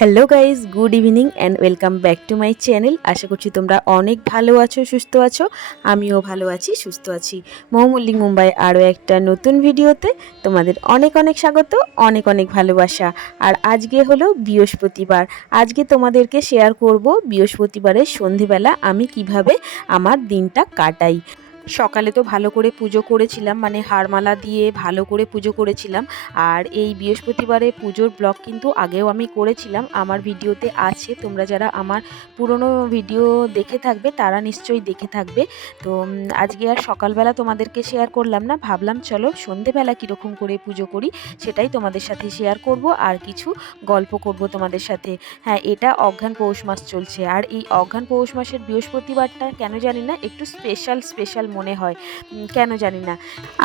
Hello guys, good evening and welcome back to my channel. আশা করছি তোমরা অনেক ভালো আছো, সুস্থ আছো। আমিও ভালো আছি, সুস্থ আছি। মৌমল্লিক মুম্বাই আরও একটা নতুন ভিডিওতে তোমাদের অনেক অনেক স্বাগত, অনেক অনেক ভালোবাসা। আর আজকে হলো বৃহস্পতিবার। আজকে তোমাদেরকে শেয়ার করব বৃহস্পতিবারের সন্ধেবেলা আমি কিভাবে আমার দিনটা কাটাই। সকালে তো ভালো করে পুজো করেছিলাম, মানে হারমালা দিয়ে ভালো করে পুজো করেছিলাম। আর এই বৃহস্পতিবারে পুজোর ব্লগ কিন্তু আগেও আমি করেছিলাম, আমার ভিডিওতে আছে। তোমরা যারা আমার পুরনো ভিডিও দেখে থাকবে তারা নিশ্চয়ই দেখে থাকবে। তো আজকে আর সকালবেলা তোমাদেরকে শেয়ার করলাম না, ভাবলাম চলো সন্ধেবেলা কীরকম করে পুজো করি সেটাই তোমাদের সাথে শেয়ার করব আর কিছু গল্প করব তোমাদের সাথে। হ্যাঁ, এটা অঘ্রাণ পৌষ মাস চলছে, আর এই অঘ্রাণ পৌষ মাসের বৃহস্পতিবারটা কেন জানি না একটু স্পেশাল মনে হয়, কেন জানি না।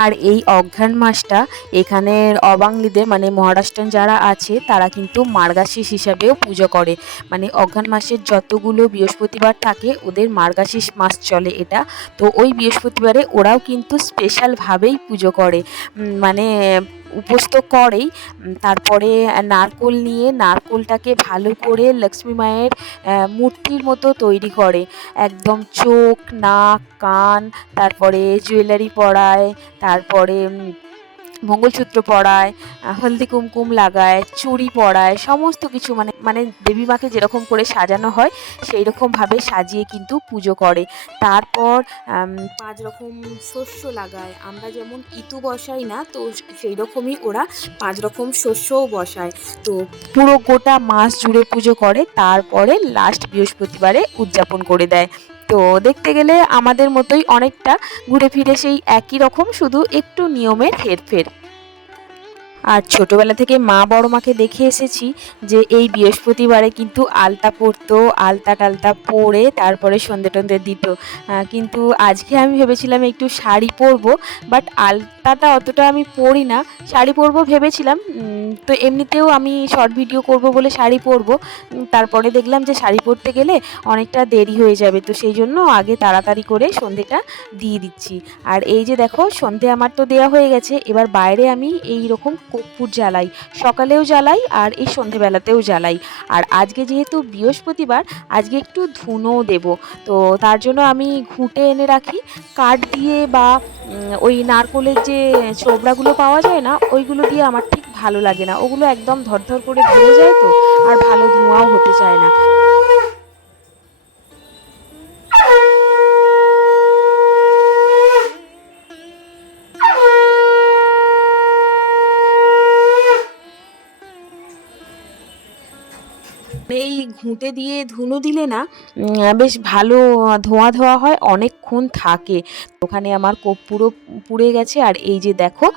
আর এই অঘ্রাণ মাসটা এখানের অবাঙালিদের মানে মহারাষ্ট্রান যারা আছে তারা কিন্তু মার্গশীর্ষ হিসাবেও পুজো করে। মানে অঘ্রাণ মাসের যতগুলো বৃহস্পতিবার থাকে ওদের মার্গশীর্ষ মাস চলে এটা। তো ওই বৃহস্পতিবারে ওরাও কিন্তু স্পেশালভাবেই পুজো করে, মানে উপোস তো করেই। তারপরে নারকোল নিয়ে নারকোলটাকে ভালো করে লক্ষ্মী মায়ের মূর্তির মতো তৈরি করে, একদম চোখ, নাক, কান, তারপরে জুয়েলারি পরায়, তারপরে মঙ্গলসূত্র পরায়, হলদি কুমকুম লাগায়, চুড়ি পরায়, সমস্ত কিছু মানে মানে দেবী মাকে যেরকম করে সাজানো হয় সেই রকমভাবে সাজিয়ে কিন্তু পুজো করে। তারপর 5 রকম শস্য লাগায়, আমরা যেমন ইতু বসাই না, তো সেই রকমই ওরা 5 রকম শস্যও বসায়। তো পুরো গোটা মাস জুড়ে পুজো করে, তারপরে লাস্ট বৃহস্পতিবারে উদযাপন করে দেয়। তো দেখতে গেলে আমাদের মতোই অনেকটা ঘুরে ফিরে সেই একই রকম, শুধু একটু নিয়মের হেরফের। আর ছোটোবেলা থেকে মা বড় মাকে দেখে এসেছি যে এই বৃহস্পতিবারে কিন্তু আলতা পরতো, আলতা টালতা পরে তারপরে সন্ধে টন্ধে দিত। কিন্তু আজকে আমি ভেবেছিলাম একটু শাড়ি পরবো, বাট আলতাটা অতটা আমি পরি না, শাড়ি পরবো ভেবেছিলাম। তো এমনিতেও আমি শর্ট ভিডিও করব বলে শাড়ি পরবো, তারপরে দেখলাম যে শাড়ি পরতে গেলে অনেকটা দেরি হয়ে যাবে, তো সেই জন্য আগে তাড়াতাড়ি করে সন্ধেটা দিয়ে দিচ্ছি। আর এই যে দেখো সন্ধে আমার তো দেওয়া হয়ে গেছে, এবার বাইরে আমি এই রকম কর্পূর জ্বালাই, সকালেও জ্বালাই আর এই সন্ধেবেলাতেও জ্বালাই। আর আজকে যেহেতু বৃহস্পতিবার, আজকে একটু ধুনোও দেব, তো তার জন্য আমি ঘুঁটে এনে রাখি কাঠ দিয়ে, বা ওই নারকোলের যে ছোবড়াগুলো পাওয়া যায় না ওইগুলো দিয়ে আমার ঠিক ভালো লাগে না, ওগুলো একদম ধরধর করে ধরে যায়, তো আর ভালো ধোঁয়াও হতে চায় না। এই ঘুঁটে দিয়ে ধুনো দিলে না বেশ ভালো ধোঁয়া ধোঁয়া হয়, অনেকক্ষণ থাকে। ওখানে আমার কর্পূরও পুড়ে গেছে, আর এই যে দেখো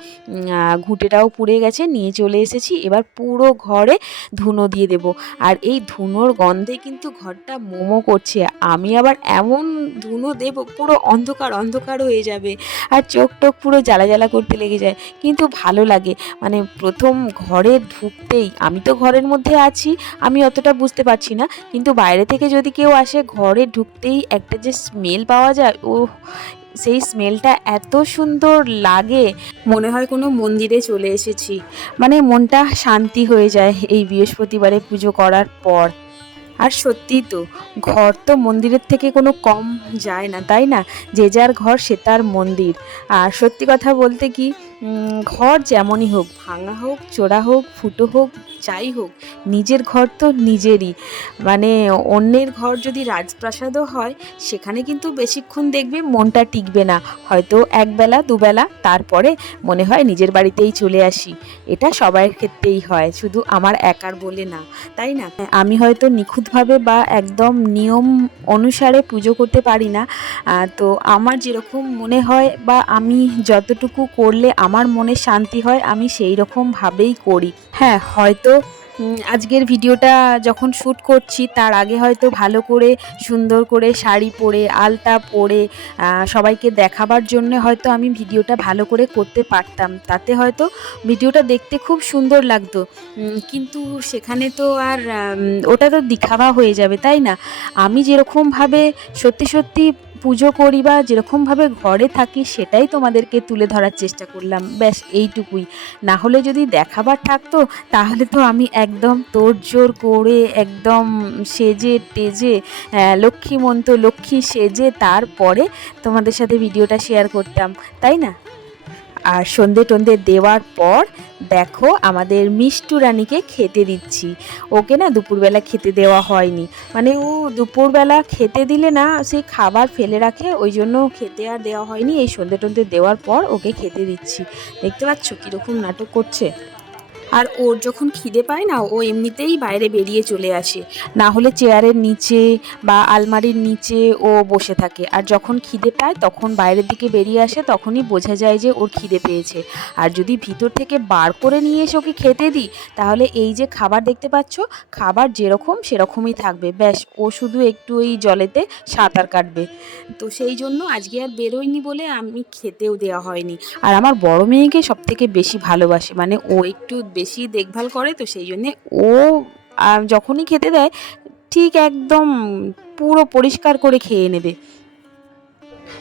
ঘুঁটেটাও পুড়ে গেছে, নিয়ে চলে এসেছি। এবার পুরো ঘরে ধুনো দিয়ে দেব। আর এই ধুনোর গন্ধে কিন্তু ঘরটা মোমো করছে, আমি আবার এমন ধুনো দেব পুরো অন্ধকার অন্ধকার হয়ে যাবে, আর চোখ টোক পুরো জ্বালা জ্বালা করতে লেগে যায়, কিন্তু ভালো লাগে। মানে প্রথম ঘরে ঢুকতেই, আমি তো ঘরের মধ্যে আছি আমি অতটা বুঝতে পারছি না, কিন্তু বাইরে থেকে যদি কেউ আসে ঘরে ঢুকতেই একটা যে স্মেল পাওয়া যায়, ও সেই স্মেলটা এত সুন্দর লাগে, মনে হয় কোনো মন্দিরে চলে এসেছি, মানে মনটা শান্তি হয়ে যায় এই বৃহস্পতিবারে পুজো করার পর। আর সত্যিই তো, ঘর তো মন্দিরের থেকে কোনো কম যায় না, তাই না? যে যার ঘর সে তার মন্দির। আর সত্যি কথা বলতে কি, ঘর যেমনই হোক, ভাঙা হোক, চোরা হোক, ফুটো হোক, যাই হোক, নিজের ঘর তো নিজেরই। মানে অন্যের ঘর যদি রাজপ্রাসাদও হয়, সেখানে কিন্তু বেশিক্ষণ দেখবে মনটা টিকবে না, হয়তো একবেলা দুবেলা, তারপরে মনে হয় নিজের বাড়িতেই চলে আসি। এটা সবার ক্ষেত্রেই হয়, শুধু আমার একার বলে না, তাই না? আমি হয়তো নিখুঁতভাবে বা একদম নিয়ম অনুসারে পুজো করতে পারি না, তো আমার যেরকম মনে হয় বা আমি যতটুকু করলে আমার মনে শান্তি হয় আমি সেই রকমভাবেই করি। হ্যাঁ, হয়তো আজকের ভিডিওটা যখন শ্যুট করছি তার আগে হয়তো ভালো করে সুন্দর করে শাড়ি পরে আলতা পরে সবাইকে দেখাবার জন্য হয়তো আমি ভিডিওটা ভালো করে করতে পারতাম, তাতে হয়তো ভিডিওটা দেখতে খুব সুন্দর লাগতো, কিন্তু সেখানে তো আর ওটা তো দিখাওয়া হয়ে যাবে, তাই না? আমি যেরকমভাবে সত্যি সত্যি পুজো করি বা যেরকমভাবে ঘরে থাকি সেটাই তোমাদেরকে তুলে ধরার চেষ্টা করলাম, ব্যাস এইটুকুই। না হলে যদি দেখাবার থাকতো তাহলে তো আমি একদম তোড়জোড় করে একদম সেজে টেজে লক্ষ্মীমন্ত লক্ষ্মী সেজে তারপরে তোমাদের সাথে ভিডিওটা শেয়ার করতাম, তাই না? আর সন্ধে টন্ধে দেওয়ার পর দেখো আমাদের মিষ্টু রানীকে খেতে দিচ্ছি। ওকে না দুপুরবেলা খেতে দেওয়া হয়নি, মানে ও দুপুরবেলা খেতে দিলে না সেই খাবার ফেলে রাখে, ওই জন্য খেতে আর দেওয়া হয়নি। এই সন্ধে টন্ধে দেওয়ার পর ওকে খেতে দিচ্ছি। দেখতে পাচ্ছ কীরকম নাটক করছে। আর ওর যখন খিদে পায় না ও এমনিতেই বাইরে বেরিয়ে চলে আসে, না হলে চেয়ারের নিচে বা আলমারির নিচে ও বসে থাকে। আর যখন খিদে পায় তখন বাইরের দিকে বেরিয়ে আসে, তখনই বোঝা যায় যে ওর খিদে পেয়েছে। আর যদি ভিতর থেকে বার করে নিয়ে এসে ওকে খেতে দিই তাহলে এই যে খাবার দেখতে পাচ্ছ, খাবার যেরকম সেরকমই থাকবে, ব্যাস ও শুধু একটু ওই জলেতে সাঁতার কাটবে। তো সেই জন্য আজকে আর বেরোয়নি বলে আমি খেতেও দেওয়া হয়নি। আর আমার বড় মেয়েকে সবথেকে বেশি ভালোবাসে, মানে ও একটু বেশি দেখভাল করে, তো সেই জন্যে ও যখনই খেতে দেয় ঠিক একদম পুরো পরিষ্কার করে খেয়ে নেবে।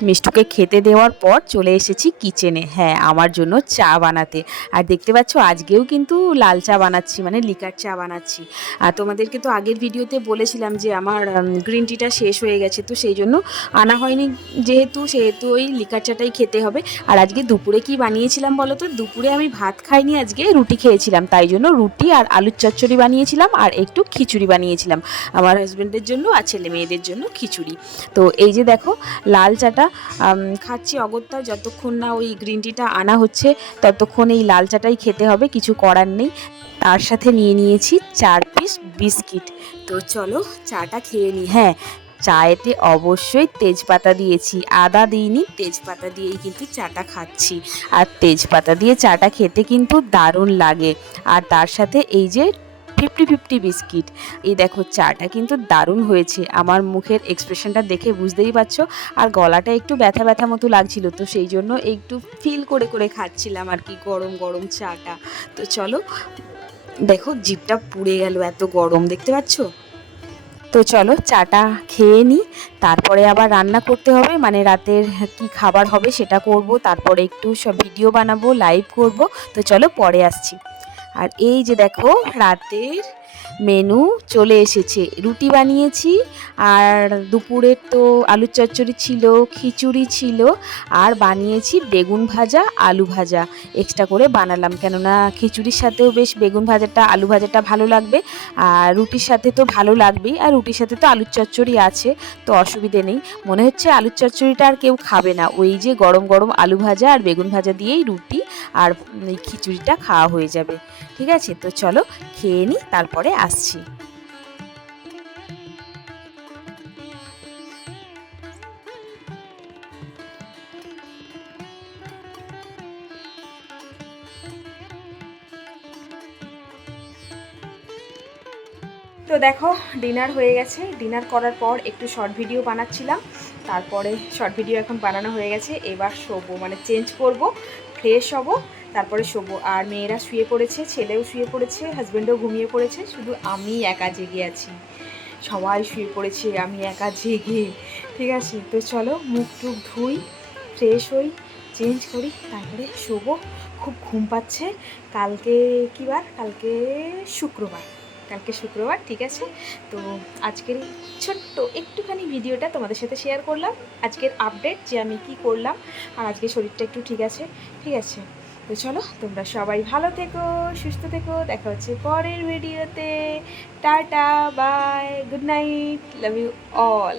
মিষ্টুকে খেতে দেওয়ার পর চলে এসেছি কিচেনে, হ্যাঁ আমার জন্য চা বানাতে। আর দেখতে পাচ্ছ আজকেও কিন্তু লাল চা বানাচ্ছি, মানে লিকার চা বানাচ্ছি। আর তোমাদেরকে তো আগের ভিডিওতে বলেছিলাম যে আমার গ্রিন টিটা শেষ হয়ে গেছে, তো সেই জন্য আনা হয়নি, সেহেতু ওই লিকার চাটাই খেতে হবে। আর আজকে দুপুরে কি বানিয়েছিলাম বলো তো? দুপুরে আমি ভাত খাইনি, আজকে রুটি খেয়েছিলাম, তাই জন্য রুটি আর আলুর চচ্চড়ি বানিয়েছিলাম আর একটু খিচুড়ি বানিয়েছিলাম আমার হাজব্যান্ডের জন্য আর ছেলে মেয়েদের জন্য খিচুড়ি। তো এই যে দেখো লাল চাটা খাচ্ছি অগত্যা, যতক্ষণ না ওই গ্রিন টিটা আনা হচ্ছে ততক্ষণ এই লাল চাটাই খেতে হবে, কিছু করার নেই। তার সাথে নিয়ে নিয়েছি 4 পিস বিস্কিট। তো চলো চাটা খেয়ে নিই। হ্যাঁ, চায়েতে অবশ্যই তেজপাতা দিয়েছি, আদা দিইনি, তেজপাতা দিয়েই কিন্তু চাটা খাচ্ছি। আর তেজপাতা দিয়ে চাটা খেতে কিন্তু দারুণ লাগে। আর তার সাথে এই যে 50-50 বিস্কিট, এই দেখো চাটা কিন্তু দারুণ হয়েছে। আমার মুখের এক্সপ্রেশনটা দেখে বুঝতেই পারছো। আর গলাটা একটু ব্যথা ব্যথা মতো লাগছিল, তো সেই জন্য একটু ফিল করে করে খাচ্ছিলাম আর কি গরম গরম চাটা। তো চলো, দেখো জিভটা পুড়ে গেল, এত গরম দেখতে পাচ্ছ। তো চলো চাটা খেয়ে নিই, তারপরে আবার রান্না করতে হবে, মানে রাতের কি খাবার হবে সেটা করব, তারপরে একটু সব ভিডিও বানাবো, লাইভ করব। তো চলো পরে আসছি। আর এই যে দেখো রাতের মেনু চলে এসেছে, রুটি বানিয়েছি, আর দুপুরের তো আলুর চচ্চড়ি ছিল, খিচুড়ি ছিল, আর বানিয়েছি বেগুন ভাজা আলু ভাজা এক্সট্রা করে বানালাম, কেননা খিচুড়ির সাথেও বেশ বেগুন ভাজাটা আলু ভাজাটা ভালো লাগবে, আর রুটির সাথে তো ভালো লাগবেই, আর রুটির সাথে তো আলুর চচ্চড়ি আছে, তো অসুবিধে নেই। মনে হচ্ছে আলুর চচ্চড়িটা আর কেউ খাবে না, ওই যে গরম গরম আলু ভাজা আর বেগুন ভাজা দিয়েই রুটি আর এই খিচুড়িটা খাওয়া হয়ে যাবে। ঠিক আছে, তো চলো খেয়ে নিই, তারপরে আসছি। তো দেখো ডিনার হয়ে গেছে, ডিনার করার পর একটু শর্ট ভিডিও বানাচ্ছিলাম, তারপরে শর্ট ভিডিও এখন বানানো হয়ে গেছে, এবার শোবো, মানে চেঞ্জ করব, ফ্রেশ হব, তারপরে শোবো। আর মেয়েরা শুয়ে পড়েছে, ছেলেও শুয়ে পড়েছে, হাজব্যান্ডও ঘুমিয়ে পড়েছে, শুধু আমি একা জেগে আছি। সবাই শুয়ে পড়েছে, আমি একা জেগে। ঠিক আছে, তো চলো মুখ টুক ধুই, ফ্রেশ হই, চেঞ্জ করি, তারপরে শোবো। খুব ঘুম পাচ্ছে। কালকে কী বার? কালকে শুক্রবার, কালকে শুক্রবার। ঠিক আছে, তো আজকের এই ছোট্ট একটুখানি ভিডিওটা তোমাদের সাথে শেয়ার করলাম, আজকের আপডেট যে আমি কি করলাম। আর আজকে শরীরটা একটু ঠিক আছে। ঠিক আছে, তো চলো তোমরা সবাই ভালো থেকো, সুস্থ থেকো, দেখা হচ্ছে পরের ভিডিওতে। Tata, bye, good night, love you all.